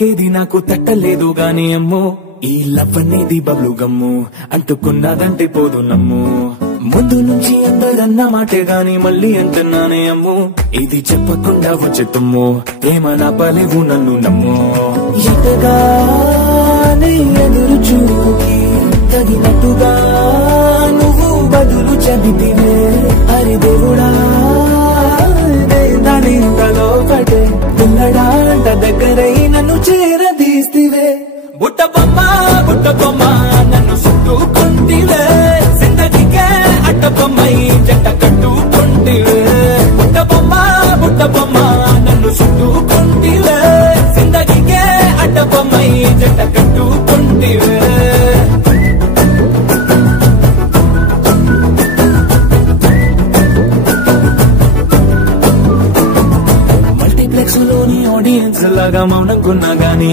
ఏది నాకు తట్టలేదు గాని అమ్మో ఈ లవ్ అనేది బబ్లు గమ్ము అంటుకున్నదంటే పోదు నమ్ము ముందు నుంచి అందరన్న మాటే గాని మళ్ళీ అంటున్నానే అమ్ము ఇది చెప్పకుండా వచ్చే తుమ్ము ప్రేమ నా పలేవు నన్ను నమ్ము ఎటగానే ఎదురు చూకి తగినట్టుగా నువ్వు బదులు చెబితివే హరి దేవుడా దాని ఇంతలో పడే పిల్లడాంట దగ్గరై నన్ను చేరదీస్తివే బుట్ట బొమ్మ నన్ను చుట్టుకుంటివే జిందగీకే అట్ట బొమ్మై జంట కట్టుకుంటివే బుట్ట బొమ్మ నన్ను చుట్టుకుంటివే జిందగీకే అట్ట బొమ్మై జంట కట్టుకుంటివే మల్టీప్లెక్స్ లోని ఆడియన్స్ లాగా మౌనంకున్నా గానీ